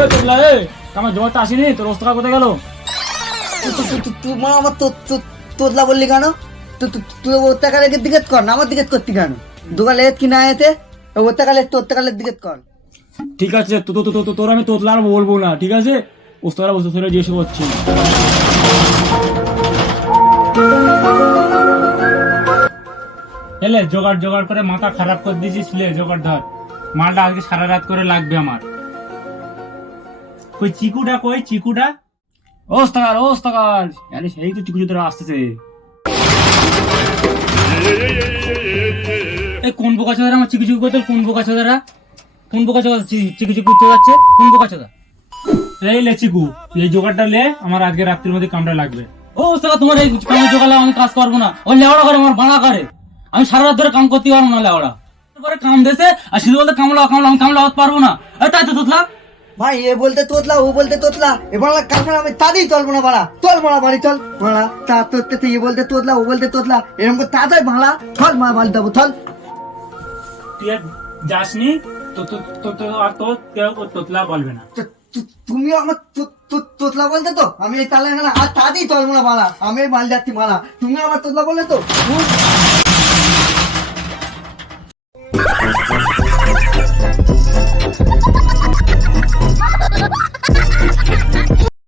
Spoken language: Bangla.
এ তোলা এ আমার জোয়ারটা আসেনি তোর ওস্তাকা কোথায় গেল তু- তু- তু- তু- তুই মানে আমার তো তো- বললি কেন তুই তুই- তুই ওর টাকার দিকে কর না আমার দিকে করতি কেন দোকানে কি না এতে ওর টাকালে তোর দিকে কর ঠিক আছে তো তো তো- তো- তোর আমি তোতলা আর বলব না ঠিক আছে ওস্তারা বসে ধরে জিজ্ঞেস করছি এলে জোগাড় জোগাড় করে মাথা খারাপ করে দিয়েছিস লে জোগাড় ধর মালটা আজকে সারা রাত করে লাগবে আমার কই চিকুটা কই, চিকুটা? ওস্তাকার আরে সেই তো চিকু তোরা আসতেছে। এই কোন বোকা চোদারা আমার চিকু চিকু করতে, কোন বোকা চোদারা কোন বোকা চোদা চিকু চিকু করতে যাচ্ছে। কোন বোকা চোদা এই লে চিকু, এই জোগাড়টা লে, আমার আজকে রাত্রির মধ্যে কামটা লাগবে। ও, ওস্তাকার, তোমার এই কামে জোগালে আমি কাজ করব না। ও, লেওড়া করে, আমার বানা করে। আমি সারা রাত ধরে কাম করতে পারব না, লেওড়া। করে কাম দেশে আর শুধু বলতে কামলা কামলা আমি কামলা পারব না। তাই তো তোতলা। ভাই এ বলতে তোতলা ও বলতে তোতলা। এবার কালকে আমি তাদের চলবো না বাড়া। চল মারা বাড়ি চল মারা তা তোর তো এ বলতে তোতলা ও বলতে তোতলা। এরকম করে তাড়াতাড়ি ভাড়া থল মা বাড়ি দেবো চল তুই যাসনি? তো তো তো তো আর তো কেউ তোতলা বলবে না। তুমিও আমার তোতলা বলতে তো? আমি এই তালা আর তাড়াতাড়ি চলবো না বাড়া। আমি মাল যাচ্ছি মারা তুমি আমার তোতলা বললে তো?